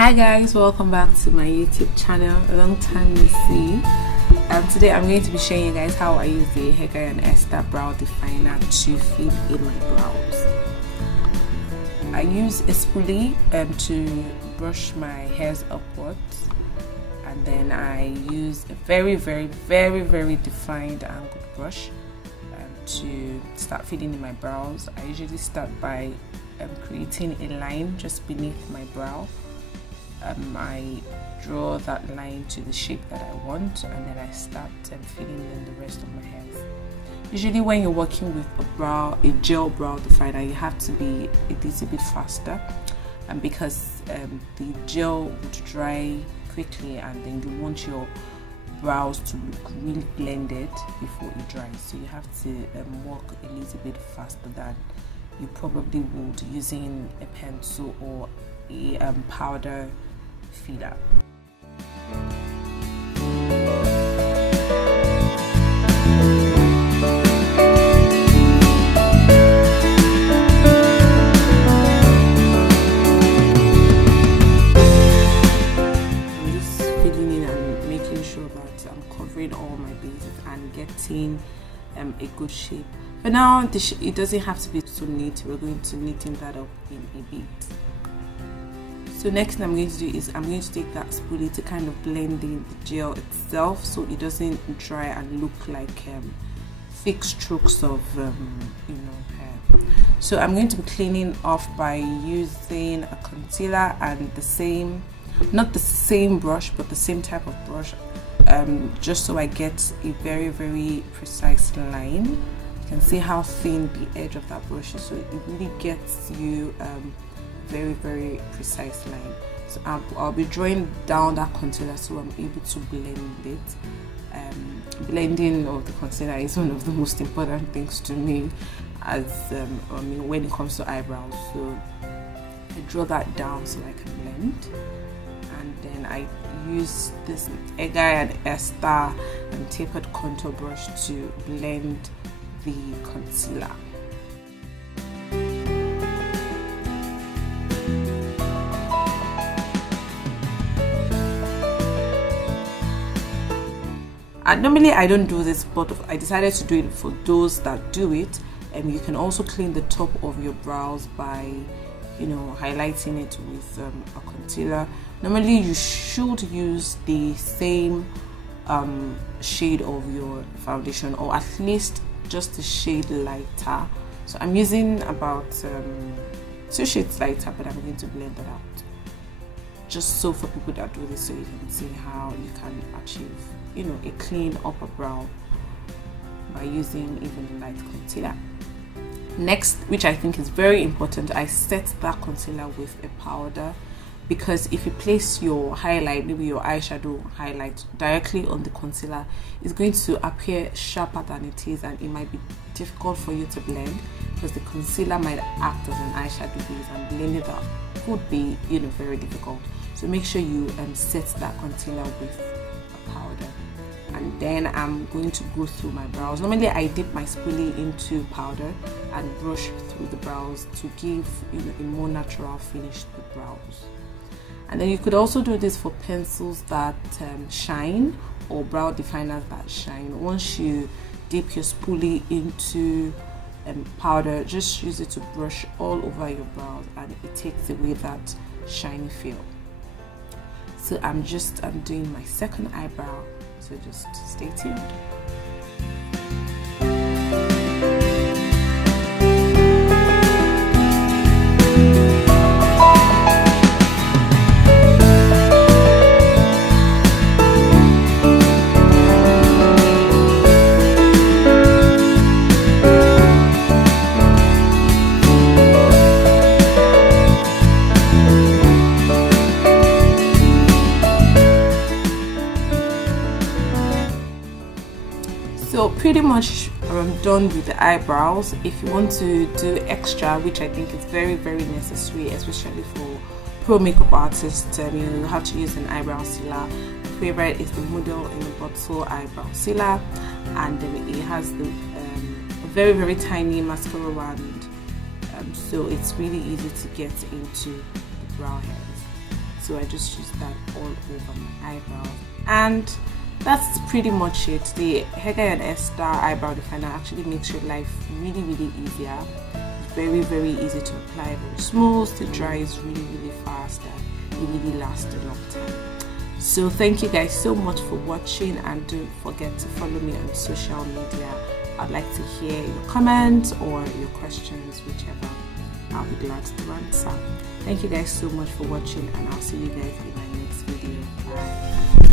Hi guys, welcome back to my YouTube channel. A long time no see. Today I'm going to be showing you guys how I use the Hegai and Esther brow definer to fill in my brows. I use a spoolie to brush my hairs upwards, and then I use a very defined angled brush to start filling in my brows. I usually start by creating a line just beneath my brow. I draw that line to the shape that I want, and then I start filling in the rest of my hairs. Usually when you're working with a gel brow definer, you have to be a little bit faster, and because the gel would dry quickly, and then you want your brows to look really blended before it dries, so you have to work a little bit faster than you probably would using a pencil or a powder filler. All my bases and getting a good shape. For now, it doesn't have to be so neat. We're going to neaten that up in a bit. So next thing I'm going to do is I'm going to take that spoolie to kind of blend in the gel itself, so it doesn't dry and look like thick strokes of hair. So I'm going to be cleaning off by using a concealer and not the same brush, but the same type of brush. Just so I get a very precise line. You can see how thin the edge of that brush is, so it really gets you very precise line. So I'll be drawing down that concealer so I'm able to blend it. Blending of the concealer is one of the most important things to me, as when it comes to eyebrows. So I draw that down so I can blend, and then I use this Hegai and Esther and tapered contour brush to blend the concealer. And normally I don't do this, but I decided to do it for those that do it. And you can also clean the top of your brows by highlighting it with a concealer. Normally you should use the same shade of your foundation, or at least just a shade lighter. So I'm using about 2 shades lighter, but I'm going to blend that out just so for people that do this, so you can see how you can achieve a clean upper brow by using even a light concealer. Next, which I think is very important, I set that concealer with a powder, because if you place your highlight, maybe your eyeshadow highlight, directly on the concealer, it's going to appear sharper than it is, and it might be difficult for you to blend, because the concealer might act as an eyeshadow base, and blending that could be very difficult. So make sure you set that concealer with a powder. And then I'm going to go through my brows. Normally I dip my spoolie into powder and brush through the brows to give a more natural finish to the brows. And then you could also do this for pencils that shine, or brow definers that shine. Once you dip your spoolie into powder, just use it to brush all over your brows, and it takes away that shiny feel. So I'm doing my second eyebrow, so just stay tuned. So pretty much I'm done with the eyebrows. If you want to do extra, which I think is very necessary, especially for pro makeup artists, you have to use an eyebrow sealer. My favorite is the Model in the Bottle eyebrow sealer, and then it has the very tiny mascara wand, so it's really easy to get into the brow hairs. so I just use that all over my eyebrows. And that's pretty much it. The Hegai and Esther eyebrow definer actually makes your life really easier. It's very easy to apply, very smooth, it dries really fast, and it really lasts a long time. So thank you guys so much for watching, and don't forget to follow me on social media. I'd like to hear your comments or your questions, whichever. I'll be glad to answer. Thank you guys so much for watching, and I'll see you guys in my next video. Bye.